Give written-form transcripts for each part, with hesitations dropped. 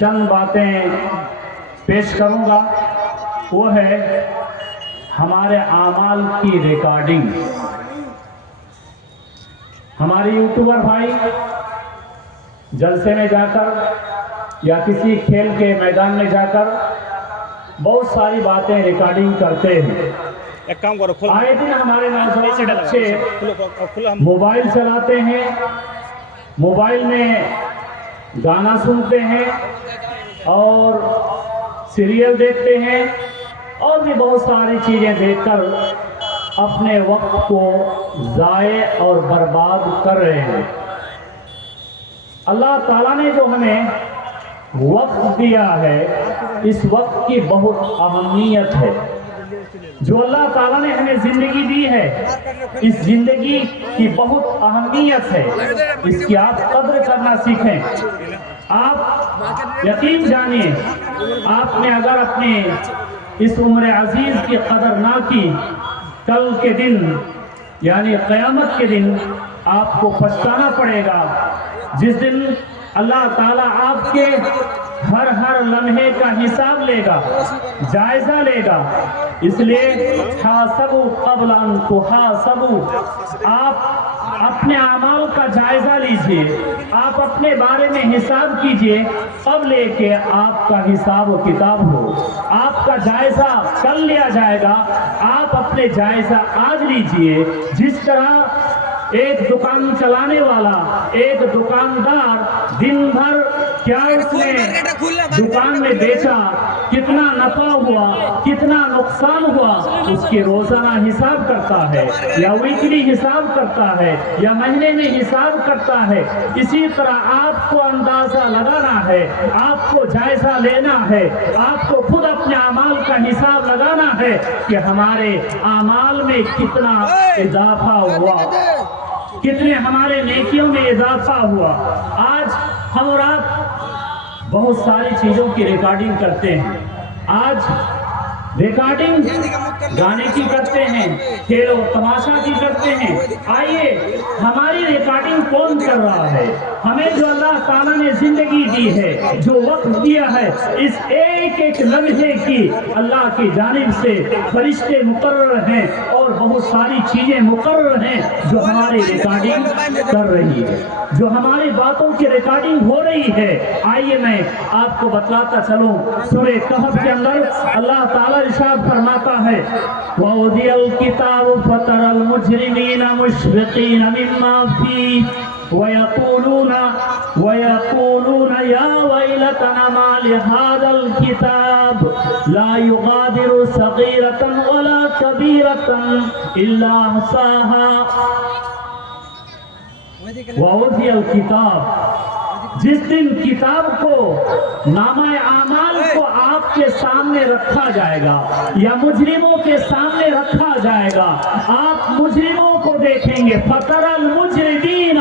چند باتیں پیش کروں گا، وہ ہے ہمارے اعمال کی ریکارڈنگ۔ ہمارے یوٹیوبر بھائی جلسے میں جا کر یا کسی کھیل کے میدان میں جا کر بہت ساری باتیں ریکارڈنگ کرتے ہیں۔ آئے دن ہمارے نوجوان بچے موبائل چلاتے ہیں، موبائل میں گانا سنتے ہیں اور سیریل دیکھتے ہیں اور بھی بہت ساری چیزیں دیکھ کر اپنے وقت کو ضائع اور برباد کر رہے ہیں۔ اللہ تعالیٰ نے جو ہمیں وقت دیا ہے، اس وقت کی بہت اہمیت ہے۔ جو اللہ تعالیٰ نے ہمیں زندگی دی ہے، اس زندگی کی بہت اہمیت ہے، اس کی آپ قدر کرنا سیکھیں۔ آپ یقین جانیے، آپ نے اگر اپنے اس عمر عزیز کی قدر نہ کی، کل کے دن یعنی قیامت کے دن آپ کو پچھتانا پڑے گا، جس دن اللہ تعالیٰ آپ کے ہر لمحے کا حساب لے گا، جائزہ لے گا۔ اس لیے حاسبوا قبل ان تحاسبوا، آپ اپنے اعمال کا جائزہ لیجئے، آپ اپنے بارے میں حساب کیجئے، تب لے کے آپ کا حساب و کتاب ہو۔ آپ کا جائزہ کل لیا جائے گا، آپ اپنے جائزہ آج لیجئے۔ جس طرح ایک دکان چلانے والا، ایک دکاندار دن بھر کیا اس نے دکان میں بیچا، کتنا نفع ہوا، کتنا نقصان ہوا، اس کے روزانہ حساب کرتا ہے یا ویکلی حساب کرتا ہے یا مہینے میں حساب کرتا ہے۔ اسی طرح آپ کو اندازہ لگانا ہے، آپ کو جائزہ لینا ہے، آپ کو خود اپنے اعمال کا حساب لگانا ہے کہ ہمارے اعمال میں کتنا اضافہ ہوا، کتنے ہمارے نیکیوں میں اضافہ ہوا۔ آج ہم اور آپ بہت ساری چیزوں کی ریکارڈنگ کرتے ہیں۔ آج ریکارڈنگ گانے کی کرتے ہیں، کھیل و تماشا کی کرتے ہیں۔ آئیے، ہماری ریکارڈنگ کون کر رہا ہے؟ ہمیں جو اللہ تعالیٰ نے زندگی دی ہے، جو وقت دیا ہے، اس ایک ایک لمحے کی اللہ کی جانب سے فرشتے مقرر ہیں اور بہت ساری چیزیں مقرر ہیں جو ہماری ریکارڈنگ کر رہی ہے، جو ہماری باتوں کی ریکارڈنگ ہو رہی ہے۔ آئیے میں آپ کو بتلاتا چلوں، سورہ کہف کے اندر اللہ تعالیٰ ارشاد فرماتا ہے، وَأُوذِيَ الْكِتَابُ فَتَرَى الْمُجْرِمِينَ مُشْفِقِينَ مِمَّا فِيهِ وَيَقُولُونَ يَا وَيْلَتَنَا مَا لِهَذَا الْكِتَابِ لَا يُغَادِرُ صَغِيرَةً وَلَا كَبِيرَةً إِلَّا أَحْصَاهَا وَأُوذِيَ الْكِتَابُ۔ جس دن کتاب کو، نامہ اعمال کو آپ کے سامنے رکھا جائے گا یا مجرموں کے سامنے رکھا جائے گا، آپ مجرموں کو دیکھیں گے، فَتَرَى الْمُجْرِمِينَ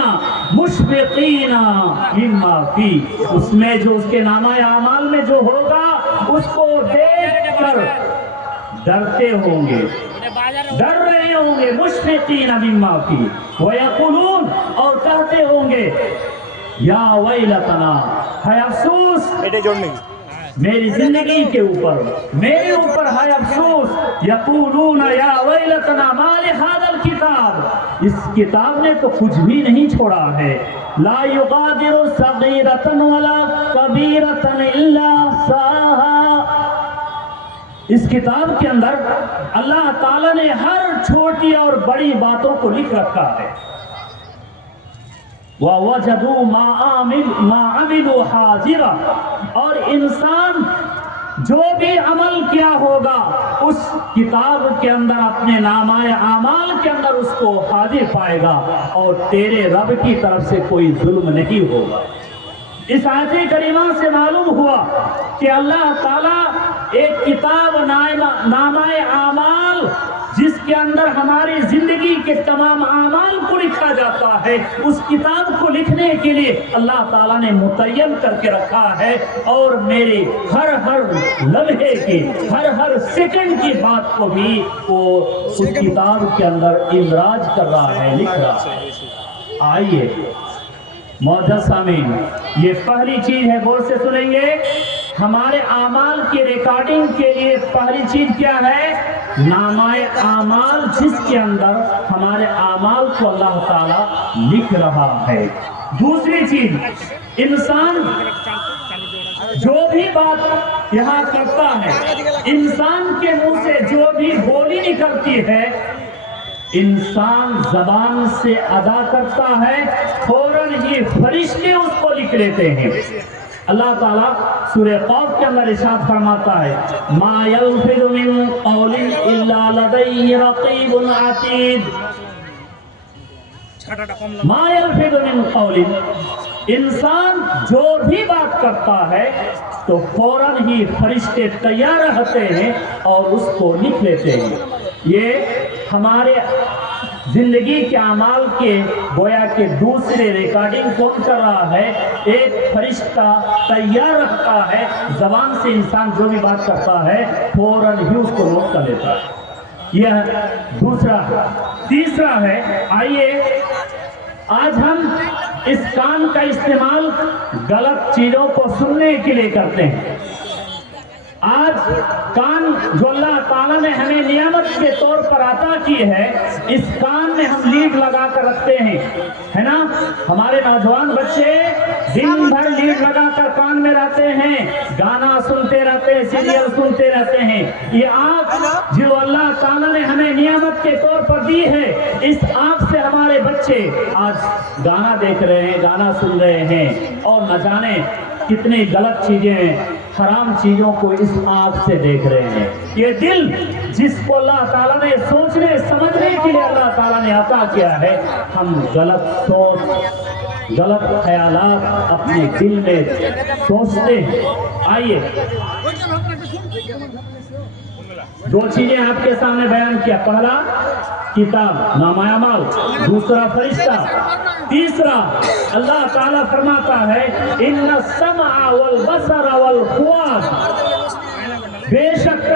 مُشْفِقِينَ مِمَّا فِيهِ، اس میں جو اس کے نامہ اعمال میں جو ہوگا اس کو دیکھ کر ڈرتے ہوں گے، ڈر رہے ہوں گے، مشفقین مما فی، ویقولون، اور کہتے ہوں گے، یا ویلتنا، ہے افسوس میری زندگی کے اوپر، میرے اوپر ہے افسوس۔ یقولون یا ویلتنا ما لہذا الکتاب، اس کتاب نے تو کچھ بھی نہیں چھوڑا ہے، لا یغادر صغیرۃ ولا کبیرۃ الا احصاها، اس کتاب کے اندر اللہ تعالیٰ نے ہر چھوٹی اور بڑی باتوں کو لکھ رکھا ہے۔ وَوَجَدُوا مَا عَمِلُوا حَاضِرًا، اور انسان جو بھی عمل کیا ہوگا اس کتاب کے اندر، اپنے نامہ اعمال کے اندر اس کو حاضر پائے گا، اور تیرے رب کی طرف سے کوئی ظلم نہیں ہوگا۔ اس آیت کریمہ سے معلوم ہوا کہ اللہ تعالیٰ ایک کتاب نامہ اعمال، جس کے اندر ہماری زندگی کے تمام اعمال کو لکھا جاتا ہے، اس کتاب کو لکھنے کے لیے اللہ تعالیٰ نے متعین کر کے رکھا ہے، اور میرے ہر لمحے کی، ہر سیکنڈ کی بات کو بھی وہ اس کتاب کے اندر اندراج کر رہا ہے، لکھ رہا ہے۔ آئیے معزز سامعین، یہ پہلی چیز ہے، غور سے سنیں گے، ہمارے اعمال کی ریکارڈنگ کے لیے پہلی چیز کیا ہے؟ نامہ اعمال، جس کے اندر ہمارے اعمال کو اللہ تعالیٰ لکھ رہا ہے۔ دوسری چیز، انسان جو بھی بات یہاں کرتا ہے، انسان کے منہ سے جو بھی بولی نکلتی ہے، انسان زبان سے ادا کرتا ہے، فوراً ہی فرشتے اس کو لکھ لیتے ہیں۔ اللہ تعالیٰ سورہ قاف کے اندر ارشاد فرماتا ہے، ما یلفظ من قول الا لدیہ رقیب عتید، ما یلفظ من قول، انسان جو بھی بات کرتا ہے تو فوراً ہی فرشتے تیار رہتے ہیں اور اس کو لکھ لیتے ہیں۔ یہ ہمارے زندگی کے اعمال کے گویا کہ دوسرے ریکارڈنگ کون کر رہا ہے؟ ایک فرشتہ تیار رکھتا ہے، زبان سے انسان جو بھی بات کرتا ہے فوراً ہی اس کو نوٹ کر لیتا ہے۔ یہ دوسرا ہے۔ تیسرا ہے، آئیے آج ہم اس کان کا استعمال غلط چیزوں کو سننے کے لیے کرتے ہیں۔ آج کان جو اللہ تعالیٰ نے ہمیں نعمت کے طور پر عطا کی ہے، اس کان میں ہم لیڈ لگا کر رکھتے ہیں، ہے نا؟ ہمارے نوجوان بچے دن بھر لیڈ لگا کر کان میں رہتے ہیں، گانا سنتے رہتے ہیں، سیریل سنتے رہتے ہیں۔ یہ آنکھ جو اللہ تعالیٰ نے ہمیں نعمت کے طور پر دی ہے، اس آنکھ سے ہمارے بچے آج گانا دیکھ رہے ہیں، گانا سن رہے ہیں، اور نہ جانے کتنی غلط چیزیں، حرام چیزوں کو اس آنکھ سے دیکھ رہے ہیں۔ یہ دل جس کو اللہ تعالیٰ نے سوچنے سمجھنے کے لیے اللہ تعالیٰ نے عطا کیا ہے، ہم غلط سوچ، غلط خیالات اپنے دل میں سوچتے ہیں۔ آئیے دو چیزیں آپ کے سامنے بیان کیا، پہلا کتاب نامہ اعمال، دوسرا فرشتہ، تیسرا اللہ تعالیٰ فرماتا ہے ان السمع والبصر والفؤاد، بے شک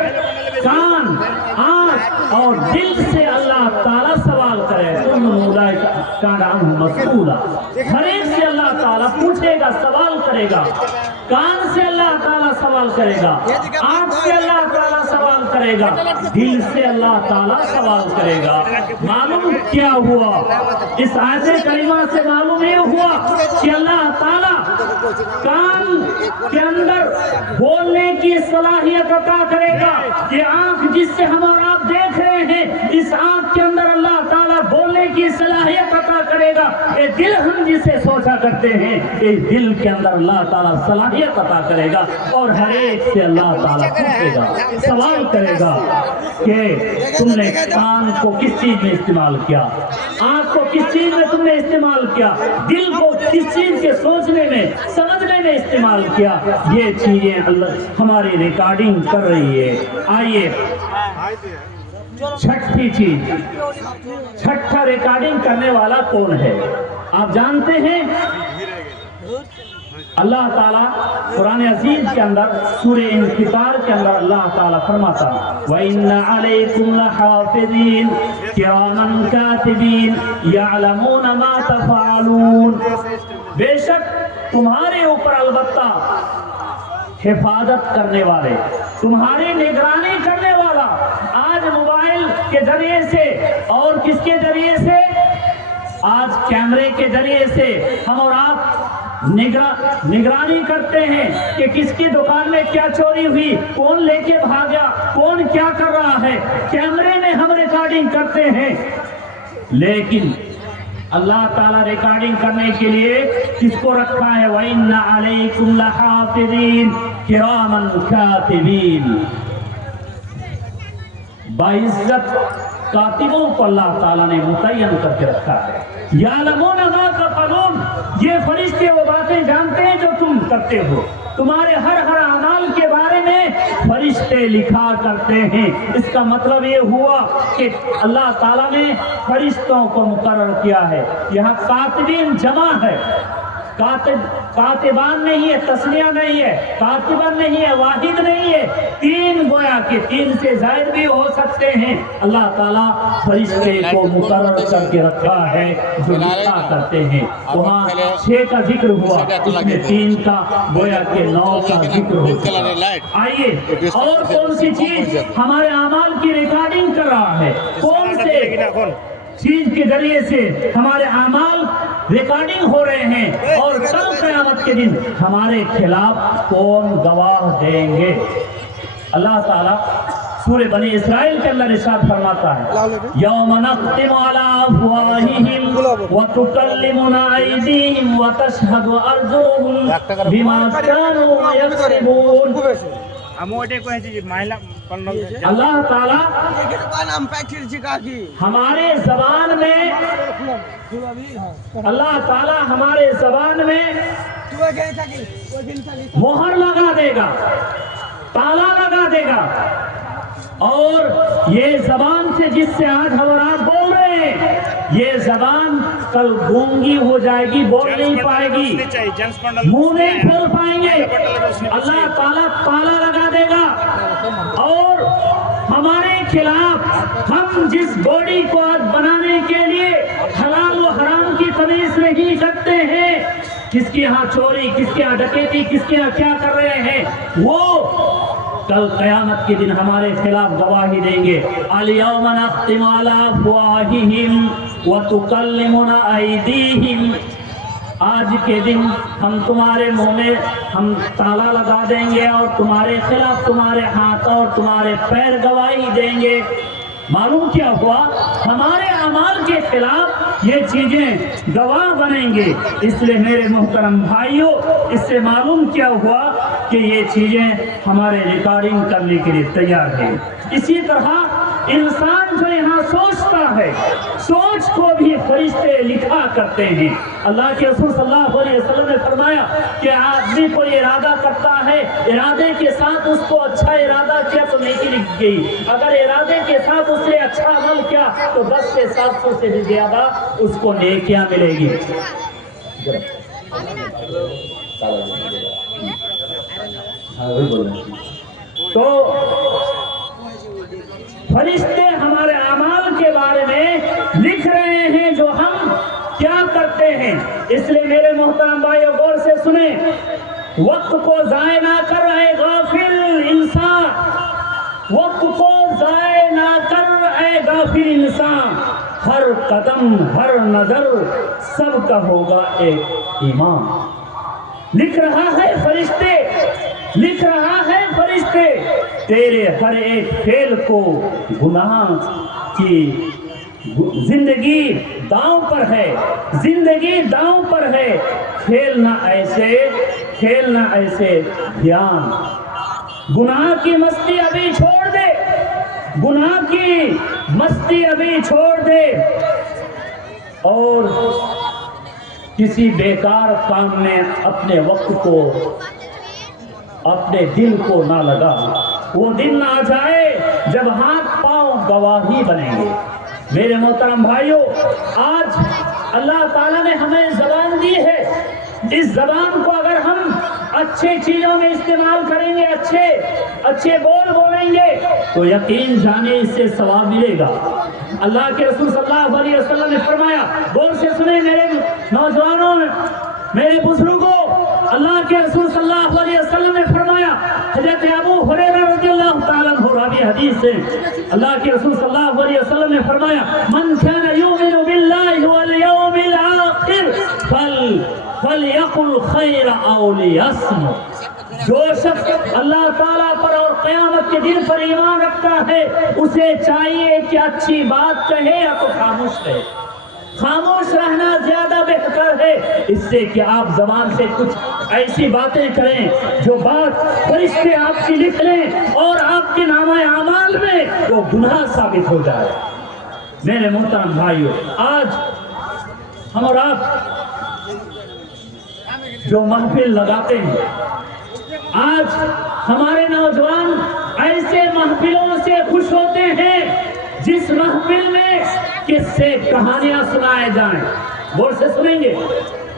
کان، آنکھ اور دل سے اللہ تعالیٰ سوال کرے، تم اولئک کان عنہ مسئولا، ہر ایک سے اللہ تعالیٰ پوچھے گا، سوال کرے گا۔ کان سے اللہ تعالیٰ سوال کرے گا، آنکھ سے اللہ تعالیٰ سوال کرے گا، دل سے اللہ تعالیٰ سوال کرے گا۔ معلوم کیا ہوا؟ اس آیت کریمہ سے معلوم یہ ہوا کہ اللہ تعالیٰ کان کے اندر بولنے کی صلاحیت عطا کرے گا۔ یہ آنکھ جس سے ہم اور آپ دیکھ رہے ہیں، اس آنکھ کے اندر اللہ تعالیٰ بولنے کی صلاحیت عطا کرے گا۔ یہ دل ہم جسے سوچا کرتے ہیں، اس دل کے اندر اللہ تعالیٰ صلاحیت عطا کرے گا، اور ہر ایک سے اللہ تعالیٰ پوچھے گا، سوال کرے گا کہ تم نے کان کو کس چیز میں استعمال کیا، آنکھ کو کس چیز میں تم نے استعمال کیا، دل کو کس چیز کے سوچنے میں سمجھنے میں استعمال کیا۔ یہ چیزیں اللہ ہماری ریکارڈنگ کر رہی ہے۔ آئیے چھٹی چیز، چھٹا ریکارڈنگ کرنے والا کون ہے؟ آپ جانتے ہیں اللہ تعالیٰ قرآن عزیز کے اندر سورہ انفطار کے اندر اللہ تعالیٰ فرماتا وَإِنَّ عَلَيْكُمْ لَحَافِظِينَ كِرَامًا كَاتِبِينَ يَعْلَمُونَ مَا تَفْعَلُونَ، بے شک تمہارے اوپر البتہ حفاظت کرنے والے، تمہاری نگرانی کرنے والا، آج موبائل کے ذریعے سے اور کس کے ذریعے سے؟ آج کیمرے کے ذریعے سے ہم اور آپ نگرانی کرتے ہیں کہ کس کی دکان میں کیا چوری ہوئی، کون لے کے بھاگا، کون کیا کر رہا ہے، کیمرے میں ہم ریکارڈنگ کرتے ہیں۔ لیکن اللہ تعالیٰ ریکارڈنگ کرنے کے لیے کس کو رکھا ہے؟ وَإِنَّ عَلَيْكُمْ لَحَافِظِينَ كِرَامًا كَاتِبِينَ، باعزت کاتبوں کو اللہ تعالیٰ نے متعین کر کے رکھا ہے۔ یعلمون ما تفعلون، یہ فرشتے وہ باتیں جانتے ہیں جو تم کرتے ہو، تمہارے ہر اعمال کے بارے میں فرشتے لکھا کرتے ہیں۔ اس کا مطلب یہ ہوا کہ اللہ تعالیٰ نے فرشتوں کو مقرر کیا ہے۔ یہاں کاتبین جمع ہے، کاتبان نہیں ہے، تسنیہ نہیں ہے، کاتبان نہیں ہے، واحد نہیں ہے، تین گویا کہ تین سے زائد بھی ہو سکتے ہیں۔ اللہ تعالیٰ فرشتے کو مقرر کر کے رکھا ہے جو لکھا کرتے ہیں۔ وہاں 6 کا ذکر ہوا، اس میں 3 کا گویا کہ 9 کا ذکر ہوا۔ آئیے اور کون سی چیز ہمارے اعمال کی ریکارڈنگ کر رہا ہے؟ کون سے چیز کے ذریعے سے ہمارے اعمال ریکارڈنگ ہو رہے ہیں؟ اور کل قیامت کے دن ہمارے خلاف کون گواہ دیں گے؟ اللہ تعالیٰ سورہ بنی اسرائیل کے اندر ارشاد فرماتا ہے یوم نختم علی افواہہم وتکلمنا ایدیہم وتشہد ارجلہم بما کانوا یکسبون۔ اللہ تعالیٰ ہمارے زبان میں مہر لگا دے گا، تالا لگا دے گا، اور یہ زبان سے جس سے آج حضرات بول رہے ہیں یہ زبان کل گونگی ہو جائے گی، بول نہیں پائے گی، منہ نہیں کھول پائیں گے۔ اللہ تعالیٰ تالا لگا دے گا اور ہمارے خلاف ہم جس باڈی کو آج بنانے کے لیے حلال و حرام کی تمیز نہیں کرتے ہیں، کس کے ہاں چوری، کس کے ہاں ڈکیتی، کس کے ہاں کیا کر رہے ہیں، وہ کل قیامت کے دن ہمارے خلاف گواہی دیں گے۔ الیوم نختم علی افواہہم وتکلمنا ایدیہم، آج کے دن ہم تمہارے منہ میں ہم تالا لگا دیں گے اور تمہارے خلاف تمہارے ہاتھ اور تمہارے پیر گواہی دیں گے۔ معلوم کیا ہوا؟ ہمارے اعمال کے خلاف یہ چیزیں گواہ بنیں گے۔ اس لیے میرے محترم بھائیوں، اس سے معلوم کیا ہوا کہ یہ چیزیں ہمارے ریکارڈنگ کرنے کے لیے تیار ہیں۔ اسی طرح انسان جو یہاں سوچتا ہے، سوچ کو بھی فرشتے لکھا کرتے ہیں۔ اللہ کے رسول صلی اللہ علیہ وسلم نے فرمایا کہ آدمی کو ارادہ کرتا ہے، ارادے کے ساتھ اس کو اچھا ارادہ کیا تو نیکی لکھ گئی، اگر ارادے کے ساتھ اس نے اچھا عمل کیا تو 10 سے 700 سے بھی زیادہ اس کو نیکیاں ملے گی۔ تو فرشتے ہمارے اعمال کے بارے میں لکھ رہے ہیں جو ہم کیا کرتے ہیں۔ اس لیے میرے محترم بھائیو غور سے سنیں، وقت کو ضائع نہ کر اے غافل انسان، وقت کو ضائع نہ کر اے غافل انسان، ہر قدم ہر نظر سب کا ہوگا ایک ایمان۔ لکھ رہا ہے فرشتے، لکھ رہا ہے فرشتے، تیرے ہر ایک فعل کو گناہ کی زندگی داؤں پر ہے، زندگی داؤں پر ہے، کھیلنا ایسے کھیلنا ایسے، دھیان، گناہ کی مستی ابھی چھوڑ دے، گناہ کی مستی ابھی چھوڑ دے اور کسی بیکار کام میں اپنے وقت کو، اپنے دل کو نہ لگا۔ وہ دن آ جائے جب ہاتھ پاؤں گواہی بنیں گے۔ میرے محترم بھائیوں، آج اللہ تعالیٰ نے ہمیں زبان دی ہے، اس زبان کو اگر ہم اچھے چیزوں میں استعمال کریں گے، اچھے بول بولیں گے تو یقین جانے اس سے ثواب ملے گا۔ اللہ کے رسول صلی اللہ علیہ وسلم نے فرمایا، غور سے سنیں میرے نوجوانوں، میرے بزرگوں، اللہ کے رسول صلی اللہ علیہ وسلم نے فرمایا، حضرت ابو ہریرہ رضی اللہ تعالیٰ عنہ راوی حدیث سے، اللہ کے رسول صلی اللہ علیہ وسلم نے فرمایا، من كان يؤمن بالله واليوم الآخر فليقل خيرا أو ليصمت۔ جو شخص اللہ تعالیٰ پر اور قیامت کے دن پر ایمان رکھتا ہے اسے چاہیے کہ اچھی بات کہے یا تو خاموش رہے۔ خاموش رہنا زیادہ بہتر ہے اس سے کہ آپ زبان سے کچھ ایسی باتیں کریں جو بات فرشتے آپ کی لکھ لیں اور آپ کے نامہ اعمال میں وہ گناہ ثابت ہو جائے۔ میرے محترم بھائیو، آج ہم اور آپ جو محفل لگاتے ہیں، آج ہمارے نوجوان ایسے محفلوں سے خوش ہوتے ہیں جس محفل میں قصے کہانیاں سنائے جائیں۔ غور سے سنیں گے،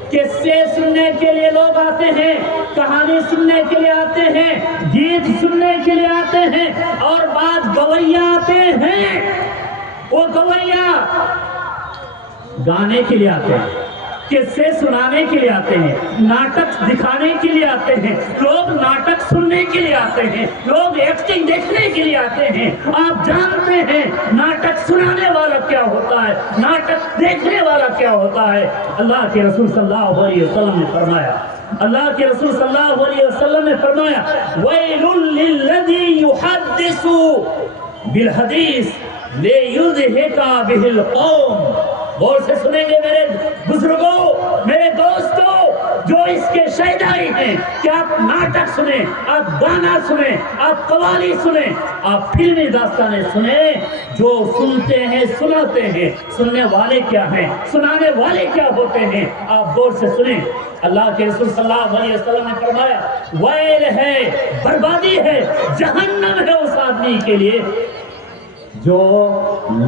قصے سننے کے لیے لوگ آتے ہیں، کہانی سننے کے لیے آتے ہیں، گیت سننے کے لیے آتے ہیں، اور بعض گویّا آتے ہیں، وہ گویّا گانے کے لیے آتے ہیں، قصے سنانے کے لیے آتے ہیں، ناٹک دکھانے کے لیے آتے ہیں، لوگ ناٹک سننے کے لیے آتے ہیں، لوگ ایکٹنگ دیکھنے کے لیے آتے ہیں۔ آپ جانتے ہیں ناٹک سنانے والا کیا ہوتا ہے، ناٹک دیکھنے والا کیا ہوتا ہے؟ اللہ کے رسول صلی اللہ علیہ وسلم نے فرمایا، اللہ کے رسول صلی اللہ علیہ وسلم نے فرمایا وَيْلٌ لِّلَّذِي يُحَدِّثُ بِالْحَدِيثِ لِيُضْحِكَ بِهِ الْقَوْمَ۔ غور سے سنیں گے میرے بزرگوں، میرے دوستوں، جو اس کے شہدائی ہیں کہ آپ ناٹک سنیں، آپ گانا سنیں، آپ قوالی سنیں، آپ فلمی داستانیں سنیں، جو سنتے ہیں سناتے ہیں، سننے والے کیا ہیں، سنانے والے کیا ہوتے ہیں، آپ غور سے سنیں۔ اللہ کے رسول صلی اللہ علیہ وسلم نے فرمایا ویل ہے، بربادی ہے، جہنم ہے اس آدمی کے لیے جو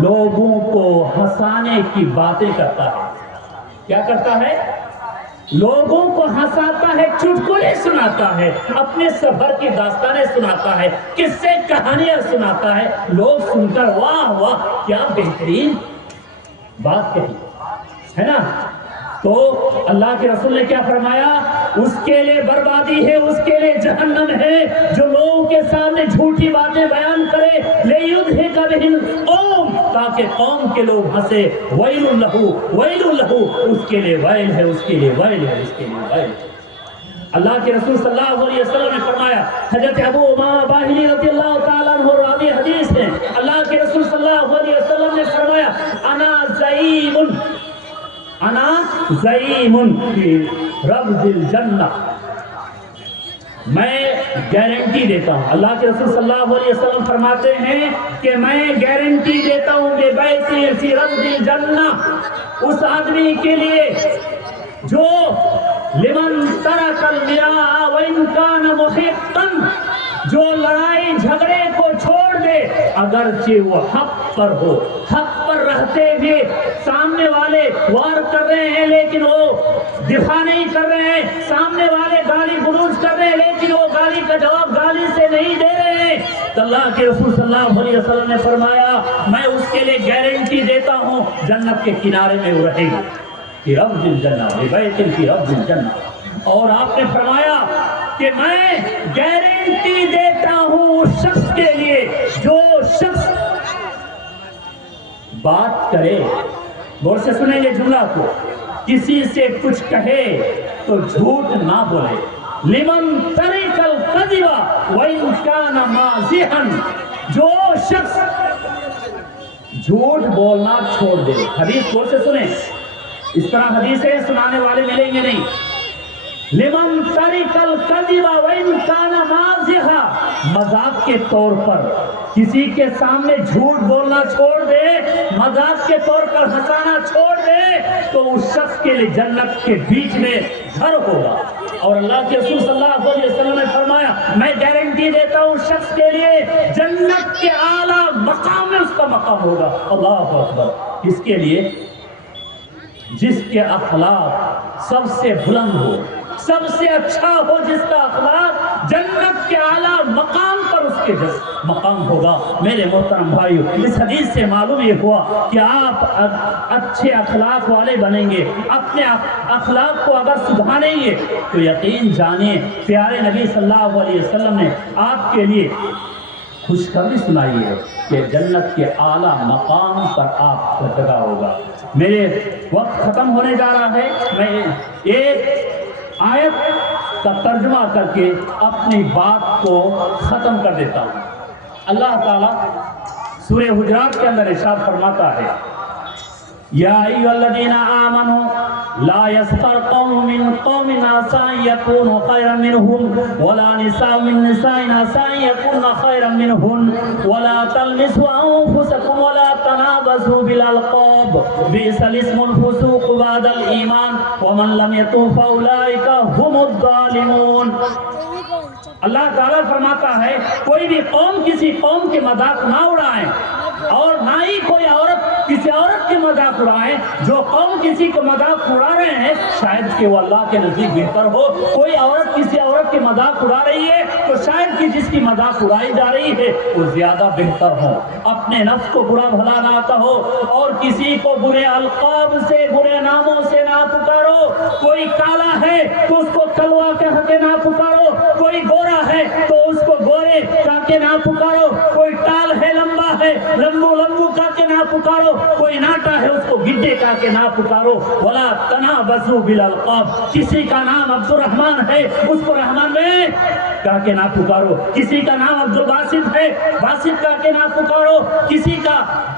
لوگوں کو ہنسانے کی باتیں کرتا ہے۔ کیا کرتا ہے؟ لوگوں کو ہنساتا ہے، چٹکلے سناتا ہے، اپنے سفر کی داستانیں سناتا ہے، قصے کہانیاں سناتا ہے، لوگ سن کر واہ واہ کیا بہترین بات کہی ہے نا۔ تو اللہ کے رسول نے کیا فرمایا؟ اس کے لیے بربادی ہے، اس کے لیے جہنم ہے جو لوگوں کے سامنے جھوٹی باتیں بیان کرے، لِيُضْحِكَ بِهِ الْقَوْمَ، تاکہ قوم کے لوگ ہنسے۔ وَيْلٌ لَهُ وَيْلٌ لَهُ، اس کے لیے ویل ہے، اس کے لیے ویل ہے، اس کے لیے ویل ہے۔ اللہ کے رسول صلی اللہ علیہ وسلم نے فرمایا، حضرت ابو امامہ باہلی رضی اللہ تعالیٰ عنہ راوی حدیث ہیں، اللہ کے رسول صلی اللہ علیہ وسلم نے فرمایا انا زعیم فی ربض الجنہ، میں گارنٹی دیتا ہوں، اللہ کے رسول صلی اللہ علیہ وسلم فرماتے ہیں کہ میں گارنٹی دیتا ہوں کہ بیتی فی ربض الجنہ، اس آدمی کے لیے جو لمن ترک المراء وان کان محقا، جو لڑائی جھگڑے کو چھوڑ دے اگرچہ وہ حق پر ہو، حق پر رہتے ہوئے سامنے والے وار کر رہے ہیں لیکن وہ دفاع نہیں کر رہے ہیں، سامنے والے گالی گلوچ کر رہے ہیں لیکن وہ گالی کا جواب گالی سے نہیں دے رہے ہیں، تو اللہ کے رسول صلی اللہ علیہ وسلم نے فرمایا میں اس کے لیے گارنٹی دیتا ہوں جنت کے کنارے میں وہ رہے گا، فی ربض الجنہ، بیت فی ربض الجنہ۔ اور آپ نے فرمایا کہ میں گارنٹی دیتا ہوں اس شخص کے لیے جو شخص بات کرے، غور سے سنیں گے جملہ کو، کسی سے کچھ کہے تو جھوٹ نہ بولے، لمن ترک الکذب وان کان مازحا، جو شخص جھوٹ بولنا چھوڑ دے۔ حدیث غور سے سنیں، اس طرح حدیثیں سنانے والے ملیں گے نہیں۔ لمن ترک الکذب وان کان مازحا، مذاق کے طور پر کسی کے سامنے جھوٹ بولنا چھوڑ دے، مذاق کے طور پر ہنسانا چھوڑ دے، تو اس شخص کے لیے جنت کے بیچ میں گھر ہوگا۔ اور اللہ کے رسول صلی اللہ علیہ وسلم نے فرمایا میں گارنٹی دیتا ہوں اس شخص کے لیے جنت کے اعلیٰ مقام میں اس کا مقام ہوگا۔ اللہ اکبر۔ اس کے لیے جس کے اخلاق سب سے بلند ہو، سب سے اچھا ہو، جس کا اخلاق جنت کے اعلیٰ مقام پر اس کے مقام ہوگا۔ میرے محترم بھائیو، اس حدیث سے معلوم یہ ہوا کہ آپ اچھے اخلاق والے بنیں گے، اپنے اخلاق کو اگر سدھاریں گے تو یقین جانیے پیارے نبی صلی اللہ علیہ وسلم نے آپ کے لیے خوشخبری سنائی ہے کہ جنت کے اعلیٰ مقام پر آپ کا جگہ ہوگا۔ میرے وقت ختم ہونے جا رہا ہے، میں ایک آیت کا ترجمہ کر کے اپنی بات کو ختم کر دیتا ہوں۔ اللہ تعالیٰ سورہ حجرات کے اندر ارشاد فرماتا ہے یا ایھا الذین آمنوا لا یسخر قوم من قوم عسى ان یکونوا خیرا منهم ولا نساء من نساء عسى ان یکن خیرا منهن ولا تلمزوا انفسکم ولا تنابزوا بالالقاب بئس الاسم الفسوق بعد الایمان ومن لم یتوب فاولئک هم الظالمون۔ اللہ تعالیٰ فرماتا ہے کوئی بھی قوم کسی قوم کے مذاق نہ اڑائیں، اور نہ ہی کوئی عورت کسی عورت کی مذاق اڑائے. جو قوم کسی کو مذاق اڑا رہے ہیں شاید کہ وہ اللہ کے نزدیک بہتر ہو. کوئی عورت کسی عورت کی مذاق اڑا رہی ہے تو شاید کہ جس کی مذاق اڑائی جا رہی ہے وہ زیادہ بہتر ہو. اپنے نفس کو برا بھلا نہ کہو اور کسی کو برے القاب سے برے ناموں سے نہ پکارو. کوئی کالا ہے تو اس کو کلوا کہہ کے نہ پکارو. کوئی گورا ہے تو اس کو گورے کہہ کے نہ پکارو. کوئی ٹال ہے لمبا ہے لمبو لمبو کہہ کے نہ پکارو. کوئی ناٹا ہے اس کو گڈے کہہ کے نہ پکارو. ولا تنابزوا بالالقاب. کسی کا نام عبد الرحمن ہے اس کو رحمان میں کہہ کے نہ پکارو. کسی کا نام عبد الباسط ہے باسط کہہ کے نہ پکارو. کسی کا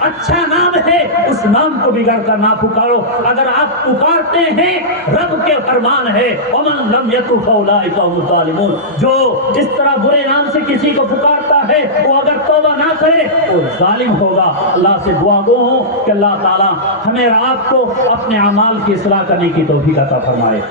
اچھا نام ہے اس نام کو بگڑ کر نہ پکارو. اگر آپ پکارتے ہیں رب کے فرمان ہے ومن لم یتب فاولئک هم الظالمون. جو جس طرح برے نام سے کسی کو پکارتا ہے وہ اگر توبہ نہ کرے وہ ظالم ہوگا. اللہ سے دعا گو ہوں کہ اللہ تعالی ہمیں اور آپ کو اپنے اعمال کی اصلاح کرنے کی توفیق عطا فرمائے.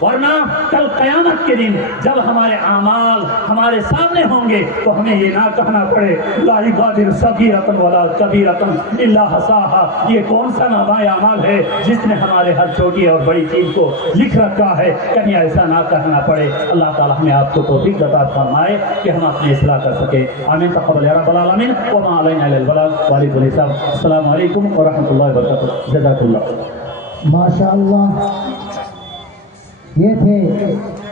ورنہ کل قیامت کے دن جب ہمارے اعمال ہمارے سامنے ہوں گے تو ہمیں یہ نہ کہنا پڑے لا یغادر صغیرۃ ولا کبیرۃ الا احصاها. یہ کون سا نامہ اعمال ہے جس نے ہمارے ہر چھوٹی اور بڑی چیز کو لکھ رکھا ہے. کہیں ایسا نہ کہنا پڑے. اللہ تعالی ہمیں آپ کو توفیق عطا فرمائے کہ ہم اپنی اصلاح کر سکیں. آمین تقبل یا رب العالمین. وما علینا الا البلاغ. وعلیکم السلام. السلام علیکم ورحمۃ اللہ وبرکاتہ. جزاک اللہ. ماشاء اللہ. یہ تھے